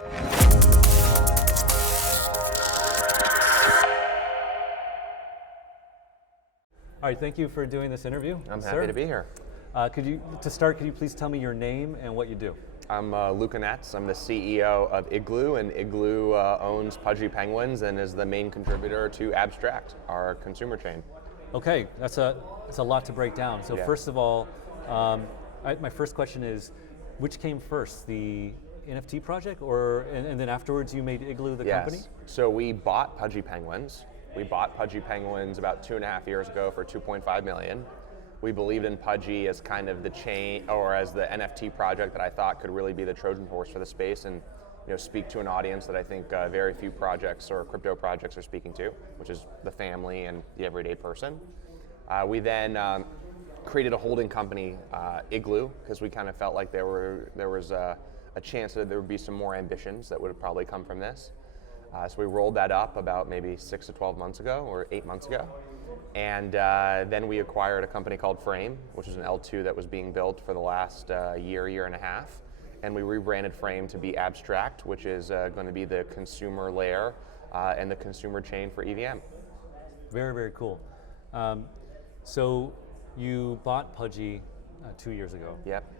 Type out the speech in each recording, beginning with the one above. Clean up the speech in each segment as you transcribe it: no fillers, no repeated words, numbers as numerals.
All right, thank you for doing this interview. I'm happy to be here. Could you please tell me your name and what you do? I'm Luca. I'm the CEO of Igloo, and Igloo owns Pudgy Penguins and is the main contributor to Abstract, our consumer chain. Okay, that's a lot to break down. So first of all, my first question is, which came first, the NFT project, and then afterwards you made Igloo the company? So we bought Pudgy Penguins. We bought Pudgy Penguins about 2.5 years ago for $2.5 million. We believed in Pudgy as kind of the chain, or as the NFT project that I thought could really be the Trojan horse for the space, and speak to an audience that I think very few projects or crypto projects are speaking to, which is the family and the everyday person. We then created a holding company, Igloo, because we kind of felt like there was a chance that there would be some more ambitions that would probably come from this. So we rolled that up about maybe 6 to 12 months ago, or 8 months ago. And then we acquired a company called Frame, which is an L2 that was being built for the last year and a half. And we rebranded Frame to be Abstract, which is going to be the consumer layer and the consumer chain for EVM. Very, very cool. So you bought Pudgy 2 years ago. Yep.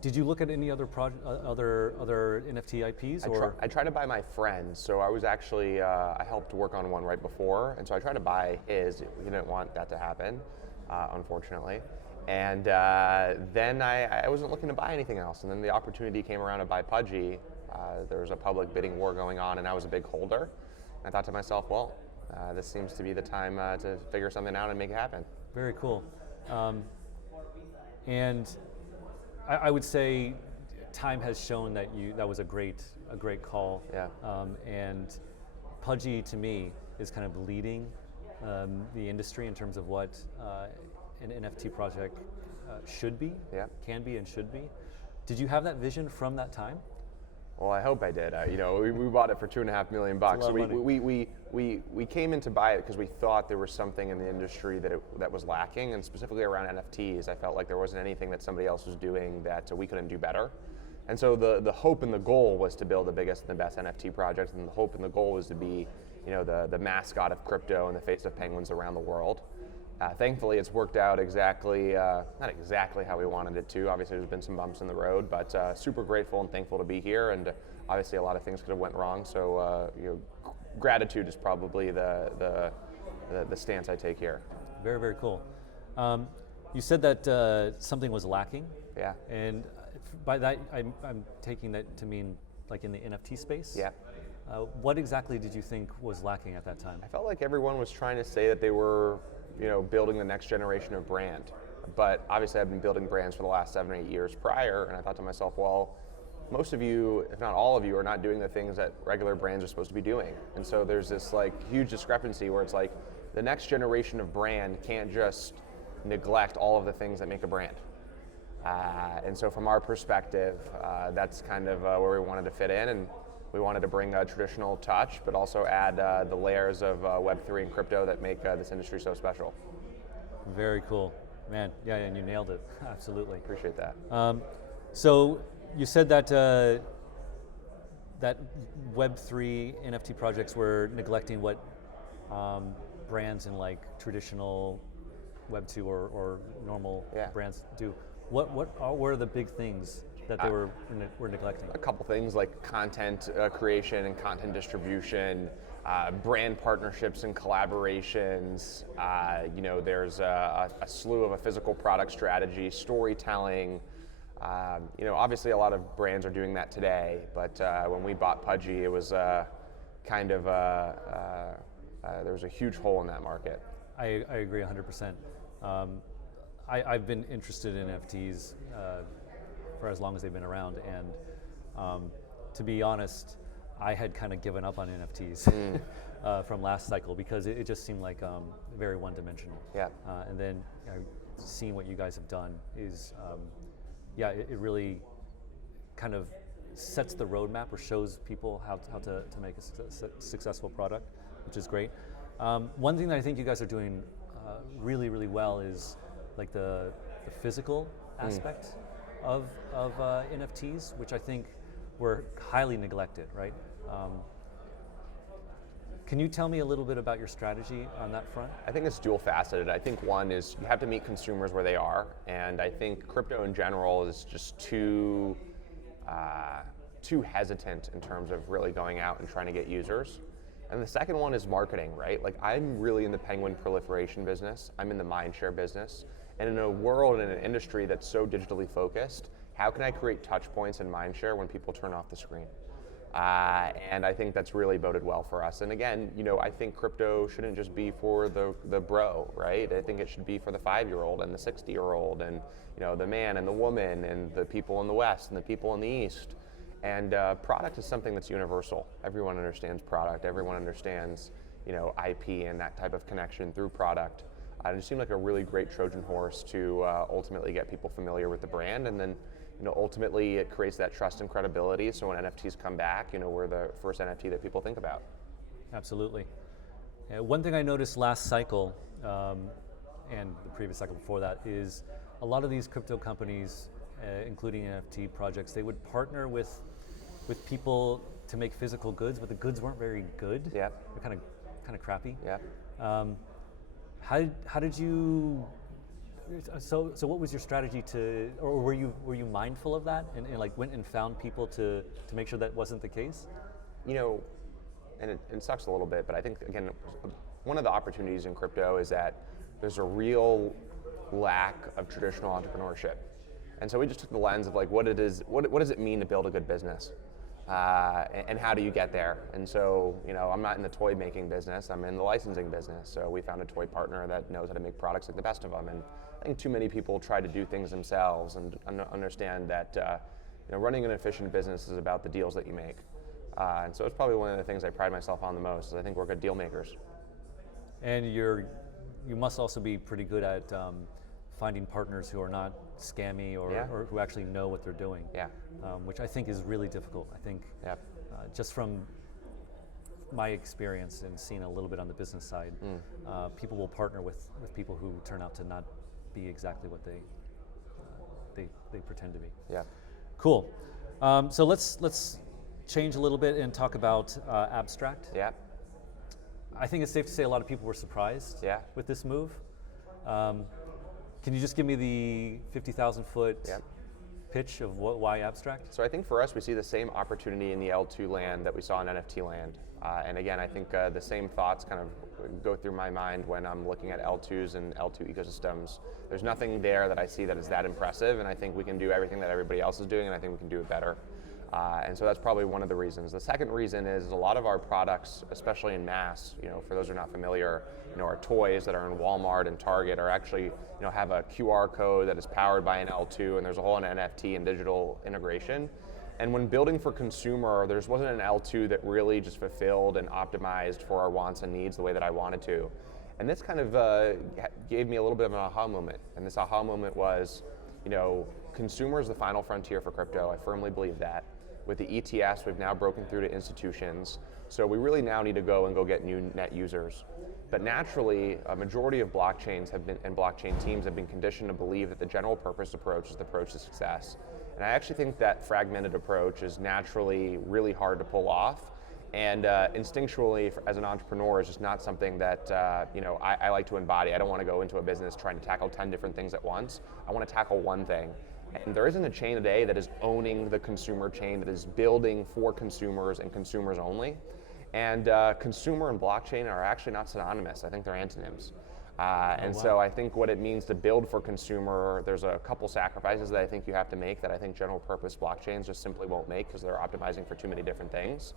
Did you look at any other other NFT IPs? I tried to buy my friend's, so I was actually, I helped work on one right before, and so I tried to buy his. He didn't want that to happen, unfortunately. And then I wasn't looking to buy anything else, and then the opportunity came around to buy Pudgy. There was a public bidding war going on, and I was a big holder. I thought to myself, well, this seems to be the time to figure something out and make it happen. Very cool. And I would say time has shown that that was a great call. Yeah. And Pudgy, to me, is kind of leading the industry in terms of what an NFT project should be, can be, and should be. Did you have that vision from that time? Well, I hope I did. We bought it for $2.5 million. So we came in to buy it because we thought there was something in the industry that was lacking, and specifically around NFTs. I felt like there wasn't anything that somebody else was doing that we couldn't do better. And so the hope and the goal was to build the biggest and the best NFT project, and the hope and the goal was to be, the mascot of crypto and the face of penguins around the world. Thankfully, it's worked out not exactly how we wanted it to. Obviously, there's been some bumps in the road, but super grateful and thankful to be here. And obviously, a lot of things could have went wrong. So, gratitude is probably the stance I take here. Very, very cool. You said that something was lacking. Yeah. And by that, I'm taking that to mean like in the NFT space. Yeah. What exactly did you think was lacking at that time? I felt like everyone was trying to say that they were building the next generation of brand. But obviously I've been building brands for the last 7 or 8 years prior, and I thought to myself, well, most of you, if not all of you, are not doing the things that regular brands are supposed to be doing. And so there's this huge discrepancy where it's like the next generation of brand can't just neglect all of the things that make a brand. And so from our perspective, that's kind of where we wanted to fit in, and we wanted to bring a traditional touch, but also add the layers of Web3 and crypto that make this industry so special. Very cool. Man, yeah, and you nailed it. Absolutely. Appreciate that. So you said that that Web3 NFT projects were neglecting what brands in traditional Web2 or normal brands do. What were the big things that they were neglecting? A couple things like content creation and content distribution, brand partnerships and collaborations. There's a slew of a physical product strategy, storytelling. Obviously a lot of brands are doing that today, but when we bought Pudgy, it was there was a huge hole in that market. I agree 100%. I've been interested in NFTs for as long as they've been around, and to be honest, I had kind of given up on NFTs from last cycle because it just seemed like very one-dimensional. Yeah. And then seeing what you guys have done is, it really kind of sets the roadmap or shows people how to make a successful product, which is great. One thing that I think you guys are doing really, really well is like the physical aspect of NFTs, which I think were highly neglected, right? Can you tell me a little bit about your strategy on that front? I think it's dual faceted. I think one is you have to meet consumers where they are, and I think crypto in general is just too hesitant in terms of really going out and trying to get users. And the second one is marketing, right? Like I'm really in the penguin proliferation business. I'm in the mindshare business. And in a world and an industry that's so digitally focused, how can I create touch points in mindshare when people turn off the screen? And I think that's really boded well for us. And again, I think crypto shouldn't just be for the bro, right? I think it should be for the 5-year-old and the 60-year-old and the man and the woman and the people in the West and the people in the East. And product is something that's universal. Everyone understands product. Everyone understands IP and that type of connection through product. It just seemed like a really great Trojan horse to ultimately get people familiar with the brand, and then ultimately it creates that trust and credibility. So when NFTs come back, we're the first NFT that people think about. Absolutely. One thing I noticed last cycle and the previous cycle before that is a lot of these crypto companies, including NFT projects, they would partner with people to make physical goods, but the goods weren't very good. Yeah. They're kind of crappy. Yeah. How did you? So what was your strategy or were you mindful of that and like went and found people to make sure that wasn't the case? And it sucks a little bit, but I think again, one of the opportunities in crypto is that there's a real lack of traditional entrepreneurship, and so we just took the lens of like what does it mean to build a good business, and how do you get there? And so I'm not in the toy making business, I'm in the licensing business. So we found a toy partner that knows how to make products like the best of them, and I think too many people try to do things themselves and understand that running an efficient business is about the deals that you make. And so it's probably one of the things I pride myself on the most, is I think we're good deal makers. And you must also be pretty good at finding partners who are not scammy or who actually know what they're doing. Yeah. Which I think is really difficult. I think just from my experience and seeing a little bit on the business side, people will partner with people who turn out to not be exactly what they pretend to be. Yeah. Cool. So let's change a little bit and talk about Abstract. Yeah. I think it's safe to say a lot of people were surprised with this move. Can you just give me the 50,000 foot pitch of why Abstract? So I think for us, we see the same opportunity in the L2 land that we saw in NFT land. And again, I think the same thoughts kind of go through my mind when I'm looking at L2s and L2 ecosystems. There's nothing there that I see that is that impressive, and I think we can do everything that everybody else is doing, and I think we can do it better. And so that's probably one of the reasons. The second reason is a lot of our products, especially in mass, for those who are not familiar, our toys that are in Walmart and Target are actually, have a QR code that is powered by an L2, and there's a whole NFT and digital integration. And when building for consumer, there wasn't an L2 that really just fulfilled and optimized for our wants and needs the way that I wanted to. And this kind of gave me a little bit of an aha moment. And this aha moment was, consumer is the final frontier for crypto. I firmly believe that. With the ETFs, we've now broken through to institutions. So we really now need to go get new net users. But naturally, a majority of blockchains and blockchain teams have been conditioned to believe that the general purpose approach is the approach to success. And I actually think that fragmented approach is naturally really hard to pull off. And instinctually, as an entrepreneur, is just not something that I like to embody. I don't want to go into a business trying to tackle 10 different things at once. I want to tackle one thing. And there isn't a chain today that is owning the consumer chain, that is building for consumers and consumers only. And consumer and blockchain are actually not synonymous. I think they're antonyms. So I think what it means to build for consumer, there's a couple sacrifices that I think you have to make that I think general purpose blockchains just simply won't make because they're optimizing for too many different things.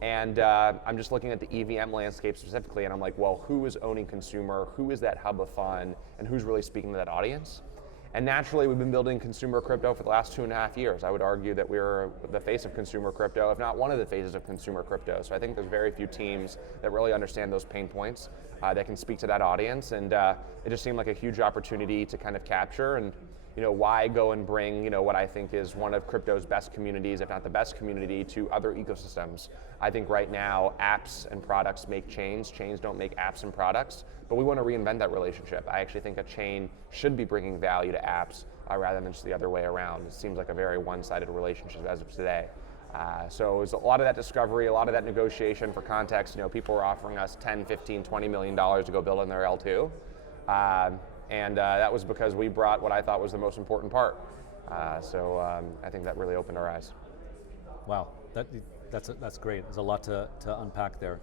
And I'm just looking at the EVM landscape specifically, and I'm like, well, who is owning consumer? Who is that hub of fun? And who's really speaking to that audience? And naturally, we've been building consumer crypto for the last 2.5 years. I would argue that we're the face of consumer crypto, if not one of the faces of consumer crypto. So I think there's very few teams that really understand those pain points that can speak to that audience. And it just seemed like a huge opportunity to kind of capture and why go and bring what I think is one of crypto's best communities, if not the best community, to other ecosystems. I think right now apps and products make chains. Chains don't make apps and products, but we want to reinvent that relationship. I actually think a chain should be bringing value to apps rather than just the other way around. It seems like a very one-sided relationship as of today. So it was a lot of that discovery, a lot of that negotiation. For context, people were offering us $10, $15, $20 million to go build on their L2. And that was because we brought what I thought was the most important part. So I think that really opened our eyes. Wow, that's great. There's a lot to unpack there.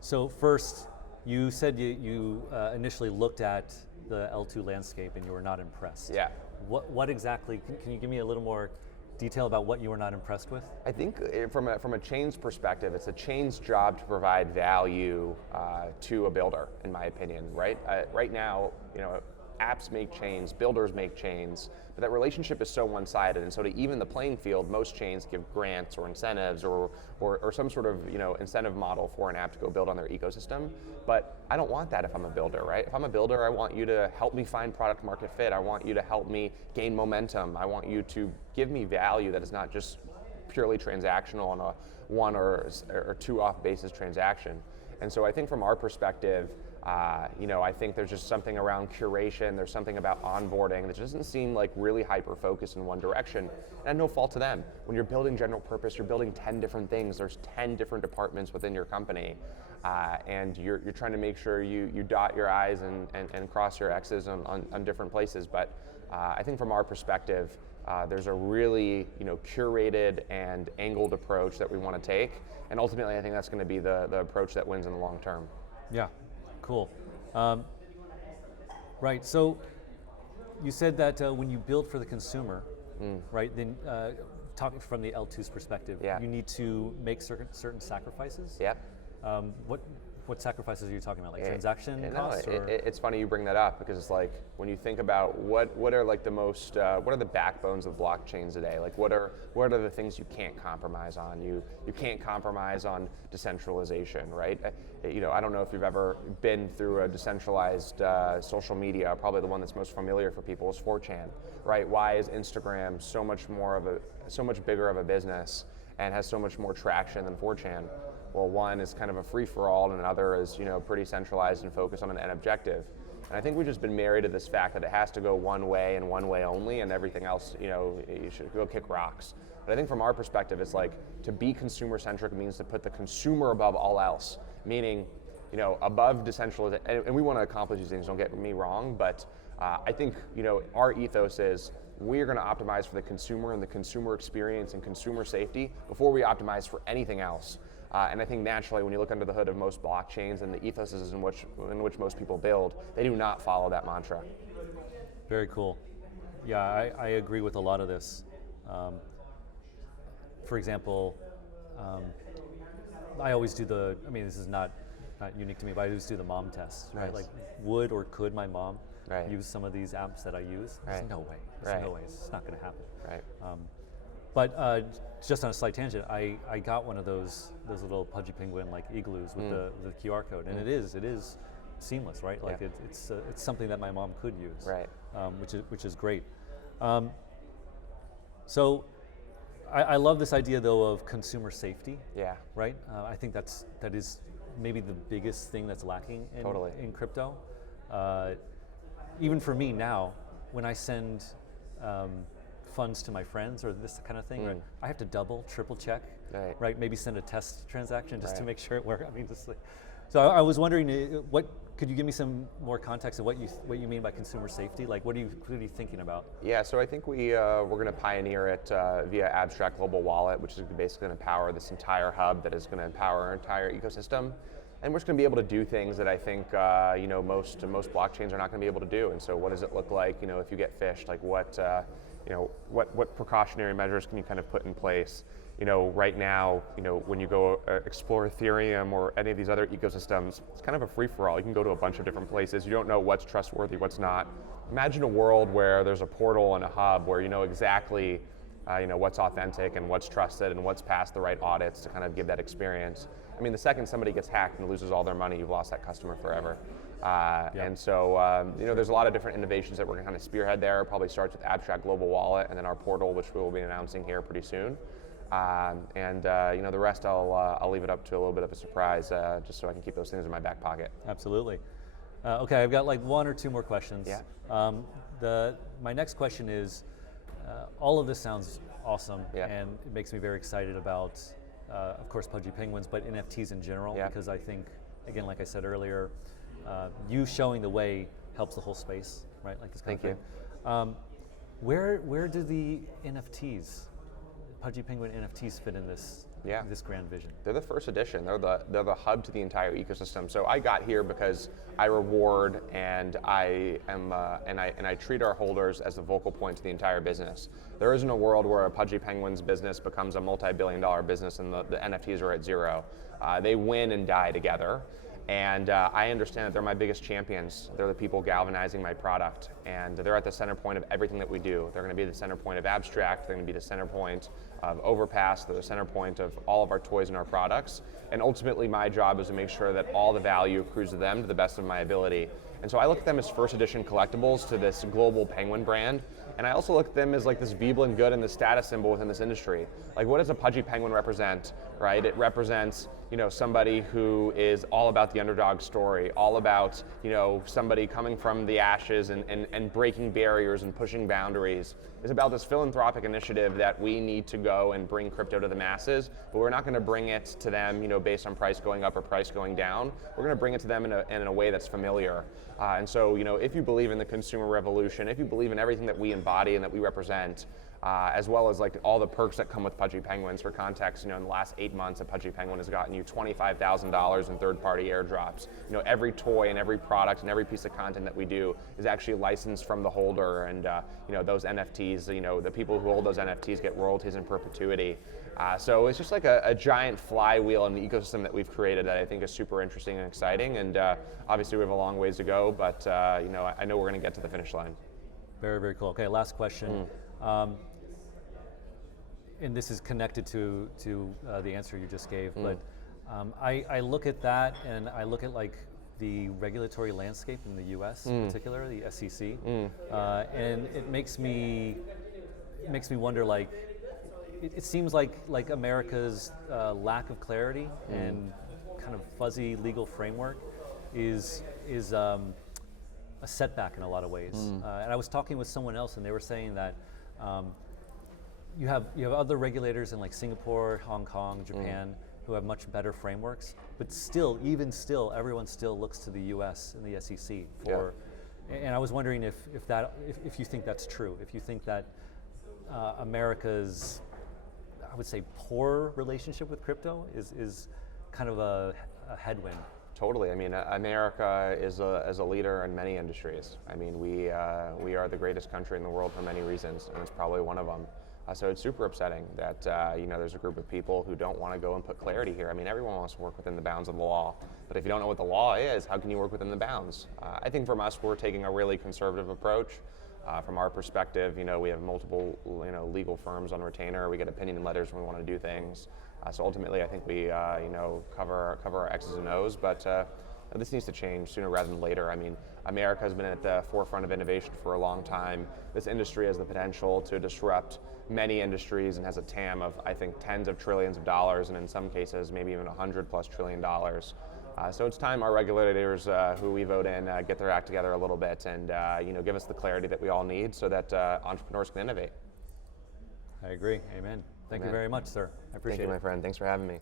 So first, you said you initially looked at the L2 landscape and you were not impressed. Yeah. What exactly, can you give me a little more detail about what you were not impressed with? I think from a chain's perspective, it's a chain's job to provide value to a builder, in my opinion, right? Right now, apps make chains, builders make chains, but that relationship is so one-sided, and so to even the playing field, most chains give grants or incentives or some sort of incentive model for an app to go build on their ecosystem. But I don't want that if I'm a builder, right? If I'm a builder, I want you to help me find product market fit. I want you to help me gain momentum. I want you to give me value that is not just purely transactional on a one or two off basis transaction. And so I think from our perspective, I think there's just something around curation, there's something about onboarding that doesn't seem like really hyper-focused in one direction. And no fault to them. When you're building general purpose, you're building 10 different things, there's 10 different departments within your company. And you're trying to make sure you dot your I's and cross your X's on different places. But I think from our perspective, there's a really curated and angled approach that we want to take. And ultimately, I think that's going to be the approach that wins in the long term. Yeah. Cool. Right, so you said that when you build for the consumer, right, then talking from the L2's perspective, you need to make certain sacrifices? Yep. What sacrifices are you talking about, like transaction costs? It's funny you bring that up because it's like when you think about what are like the most, what are the backbones of blockchains today? Like what are the things you can't compromise on? You can't compromise on decentralization, right? I don't know if you've ever been through a decentralized social media. Probably the one that's most familiar for people is 4chan, right? Why is Instagram so much bigger of a business and has so much more traction than 4chan? Well, one is kind of a free-for-all, and another is pretty centralized and focused on an end objective. And I think we've just been married to this fact that it has to go one way and one way only, and everything else, you should go kick rocks. But I think from our perspective, it's like to be consumer-centric means to put the consumer above all else, meaning above decentralization. And we want to accomplish these things. Don't get me wrong, but I think our ethos is we are going to optimize for the consumer and the consumer experience and consumer safety before we optimize for anything else. And I think naturally, when you look under the hood of most blockchains and the ethoses in which most people build, they do not follow that mantra. Very cool. Yeah, I agree with a lot of this. For example, I always do this is not unique to me, but I always do the mom test, right? Nice. Like, would or could my mom Right. use some of these apps that I use? Right. There's no way. There's no way. It's not going to happen. Right. But just on a slight tangent, I got one of those little Pudgy Penguin like igloos with the QR code, and it is seamless, right? Like it's something that my mom could use, Right. Which is great. So I love this idea though of consumer safety. Yeah. Right. I think that is maybe the biggest thing that's lacking in crypto. Even for me now, when I send funds to my friends or this kind of thing, right, I have to double, triple check, right? Maybe send a test transaction just to make sure it works. I mean, so I was wondering, could you give me some more context of what you mean by consumer safety? Like, what are you thinking about? Yeah, so I think we're going to pioneer it via Abstract Global Wallet, which is basically going to power this entire hub that is going to empower our entire ecosystem. And we're just going to be able to do things that I think most blockchains are not going to be able to do. And so, what does it look like? If you get phished, like what precautionary measures can you kind of put in place? Right now, when you go explore Ethereum or any of these other ecosystems, it's kind of a free-for-all. You can go to a bunch of different places. You don't know what's trustworthy, what's not. Imagine a world where there's a portal and a hub where you know exactly what's authentic and what's trusted and what's passed the right audits to kind of give that experience. I mean, the second somebody gets hacked and loses all their money, you've lost that customer forever. And so, there's a lot of different innovations that we're going to kind of spearhead there. Probably starts with Abstract Global Wallet and then our portal, which we will be announcing here pretty soon. The rest I'll leave it up to a little bit of a surprise, just so I can keep those things in my back pocket. Absolutely. Okay, I've got like one or two more questions. Yeah. My next question is, all of this sounds awesome, Yeah. and it makes me very excited about, of course, Pudgy Penguins, but NFTs in general, Yeah. because I think, again, like I said earlier, you showing the way helps the whole space, right? Like this kind Thank of thing. Where do the NFTs, Pudgy Penguin NFTs, fit in this this grand vision? They're the first edition. They're the hub to the entire ecosystem. So I got here because I reward and I treat our holders as the vocal point to the entire business. There isn't a world where a Pudgy Penguins business becomes a multi-billion-dollar business and the NFTs are at zero. They win and die together. And I understand that they're my biggest champions. They're the people galvanizing my product, and they're at the center point of everything that we do. They're going to be the center point of Abstract. They're going to be the center point of Overpass. They're the center point of all of our toys and our products. And ultimately, my job is to make sure that all the value accrues to them to the best of my ability. And so I look at them as first edition collectibles to this global penguin brand. And I also look at them as like this Veblen good and the status symbol within this industry. Like, what does a Pudgy Penguin represent, right? It represents, somebody who is all about the underdog story, all about, somebody coming from the ashes and breaking barriers and pushing boundaries. It's about this philanthropic initiative that we need to go and bring crypto to the masses, but we're not going to bring it to them, based on price going up or price going down. We're going to bring it to them in a way that's familiar. And so, if you believe in the consumer revolution, if you believe in everything that we embody and that we represent, as well as like all the perks that come with Pudgy Penguins. For context, in the last 8 months, a Pudgy Penguin has gotten you $25,000 in third-party airdrops. Every toy and every product and every piece of content that we do is actually licensed from the holder, and those NFTs, the people who hold those NFTs get royalties in perpetuity. So it's just like a giant flywheel in the ecosystem that we've created that I think is super interesting and exciting. And obviously we have a long ways to go, but I know we're going to get to the finish line. Very, very cool. Okay, last question. And this is connected to the answer you just gave, but I look at that and I look at like the regulatory landscape in the U.S. in particular, the SEC, and it makes me wonder, like, it seems like America's lack of clarity and kind of fuzzy legal framework is a setback in a lot of ways. And I was talking with someone else, and they were saying that you have other regulators in like Singapore, Hong Kong, Japan, who have much better frameworks, but even still, everyone still looks to the U.S. and the SEC for. Yeah. And I was wondering if you think that's true, if you think that America's, I would say, poor relationship with crypto is kind of a headwind. Totally. I mean, America is a leader in many industries. I mean, we are the greatest country in the world for many reasons, and it's probably one of them. So it's super upsetting that there's a group of people who don't want to go and put clarity here. I mean, everyone wants to work within the bounds of the law, but if you don't know what the law is, how can you work within the bounds? I think from us, we're taking a really conservative approach. From our perspective, we have multiple legal firms on retainer. We get opinion letters when we want to do things. So ultimately, I think we cover our X's and O's, but this needs to change sooner rather than later. I mean, America has been at the forefront of innovation for a long time. This industry has the potential to disrupt many industries and has a TAM of, I think, tens of trillions of dollars, and in some cases, maybe even $100+ trillion. So it's time our regulators, who we vote in, get their act together a little bit and give us the clarity that we all need so that entrepreneurs can innovate. I agree. Amen. Thank you very much, sir. I appreciate it. Thank you, my friend. Thanks for having me.